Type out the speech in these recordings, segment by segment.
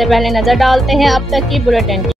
सबसे पहले नजर डालते हैं अब तक की बुलेटिन।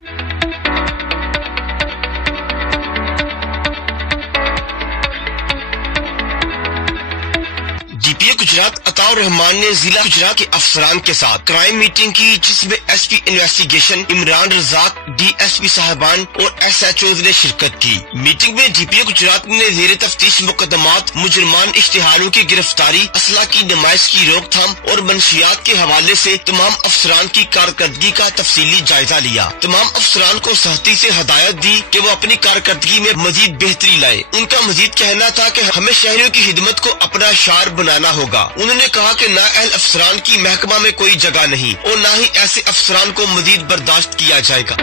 जीपीए गुजरात अताउर रहमान ने जिला गुजरात के अफसरान के साथ क्राइम मीटिंग की, जिसमें SP investigation Imran Razak, DSP साहबान और एसएचओज ने शिरकत की। मीटिंग में जीपीए गुजरात ने ज़ेरे तफ्तीश मुकदमात, मुजरमान इश्तिहारों की गिरफ्तारी, असला की नुमाइश की रोकथाम और मंशियात के हवाले से तमाम अफसरान की कारकर्दगी का तफसीली जायजा लिया। तमाम अफसरान को सख्ती से हदायत दी कि वो अपनी कारकर्दगी में मजीद बेहतरी लाए। उनका मजीद कहना था कि हमें शहरियों की खिदमत को अपना शार बनाना होगा। उन्होंने कहा कि नाअहल अफसरान की महकमा में कोई जगह नहीं और न ही ऐसे अफसरान को मजीद बर्दाश्त किया जाएगा।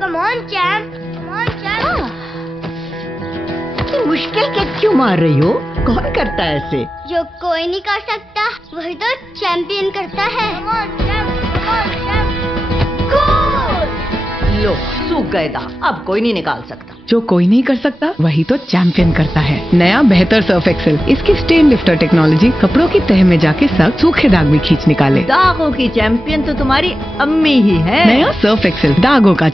Come on, champ. Come on, champ. इतनी मुश्किल केक क्यों मार रही हो? कौन करता है ऐसे? जो कोई नहीं कर सकता वही तो चैंपियन करता है। Come on, champ. Come on, champ. Goal! लो, सूख गए दाग, अब कोई नहीं निकाल सकता। जो कोई नहीं कर सकता वही तो चैंपियन करता है। नया बेहतर सर्फ एक्सेल, इसकी स्टेन लिफ्टर टेक्नोलॉजी कपड़ों की तह में जाके सख्त सूखे दाग भी खींच निकाले। दागों की चैंपियन तो तुम्हारी अम्मी ही है। नया सर्फ एक्सेल, दागों का